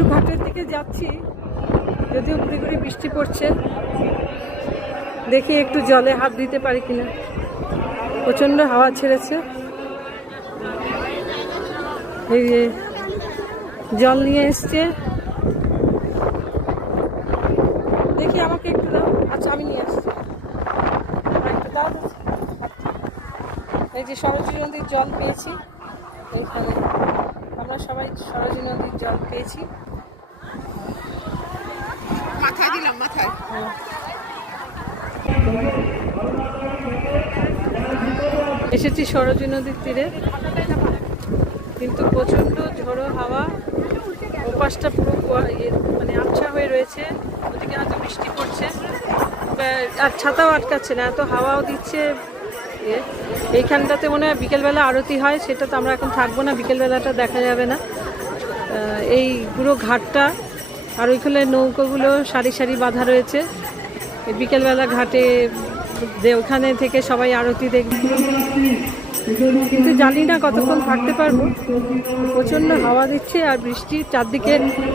একটু ঘাটের দিকে যাচ্ছি, যদিও ঘুরে ঘুরে বৃষ্টি পড়ছে। দেখি একটু জলে হাত দিতে পারি কিনা। প্রচণ্ড হাওয়া ছেড়েছে। এই যে জল নিয়ে এসছে, দেখি আমাকে একটু দাও। আচ্ছা আমি নিয়ে আসছি, একটু দাও। এই যে সরোজিনী নদীর জল পেয়েছি, এইখানে আমরা সবাই সরোজিনী নদীর জল পেয়েছি। মাথায় দিলাম, মাথায়। এসেছি সরোজিনী নদীর তীরে, কিন্তু প্রচণ্ড ঝোড়ো হাওয়া। ওপাশটা পুরো মানে আবছা হয়ে রয়েছে, ওদিকে হয়তো বৃষ্টি পড়ছে, আর ছাতাও আটকাচ্ছে না, এত হাওয়াও দিচ্ছে। এইখানটাতে মনে হয় বিকেলবেলা আরতি হয়, সেটা তো আমরা এখন থাকবো না, বিকেলবেলাটা দেখা যাবে না। এই পুরো ঘাটটা আর ওইখানে নৌকোগুলো সারি সারি বাঁধা রয়েছে। বিকেলবেলা ঘাটে ওখানে থেকে সবাই আরতি দেখবে, কিন্তু জানি না কতক্ষণ থাকতে পারবো। প্রচণ্ড হাওয়া দিচ্ছে আর বৃষ্টি, চারদিকে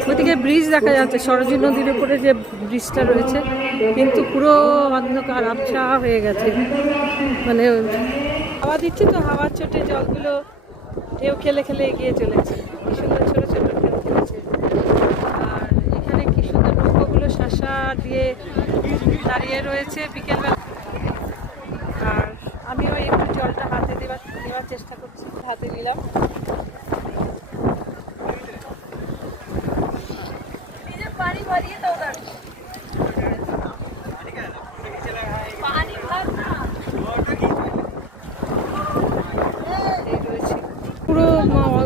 ওইদিকে ব্রিজ দেখা যাচ্ছে, সরোজিনী নদীর উপরে যে ব্রিজটা রয়েছে, কিন্তু পুরো অন্ধকার আবছা হয়ে গেছে। মানে হাওয়া দিচ্ছে তো, হাওয়ার চোটে জলগুলো ঢেউ খেলে খেলে এগিয়ে চলেছে। কি সুন্দর ছোটো ছোটো ঢেউ খেলেছে। আর এখানে কি সুন্দর নৌকোগুলো শাসা দিয়ে দাঁড়িয়ে রয়েছে বিকেলবেলা। আর আমি ওই একটু জলটা হাতে নেওয়ার চেষ্টা করছি, হাতে নিলাম। পুরো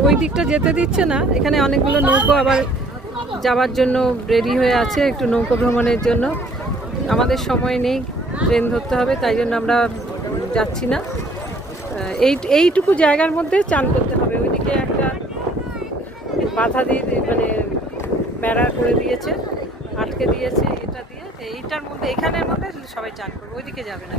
ওই দিকটা যেতে দিচ্ছে না, এখানে অনেকগুলো নৌকো আবার যাওয়ার জন্য রেডি হয়ে আছে, একটু নৌকো ভ্রমণের জন্য। আমাদের সময় নেই, ট্রেন ধরতে হবে, তাই জন্য আমরা যাচ্ছি না। এইটুকু জায়গার মধ্যে চান করতে হবে। ওইদিকে একটা বাধা দিয়ে মানে বেড়া করে দিয়েছে, আটকে দিয়েছে, এটা দিয়ে এইটার মধ্যে, এখানের মধ্যে সবাই চান করবে, ওইদিকে যাবে না।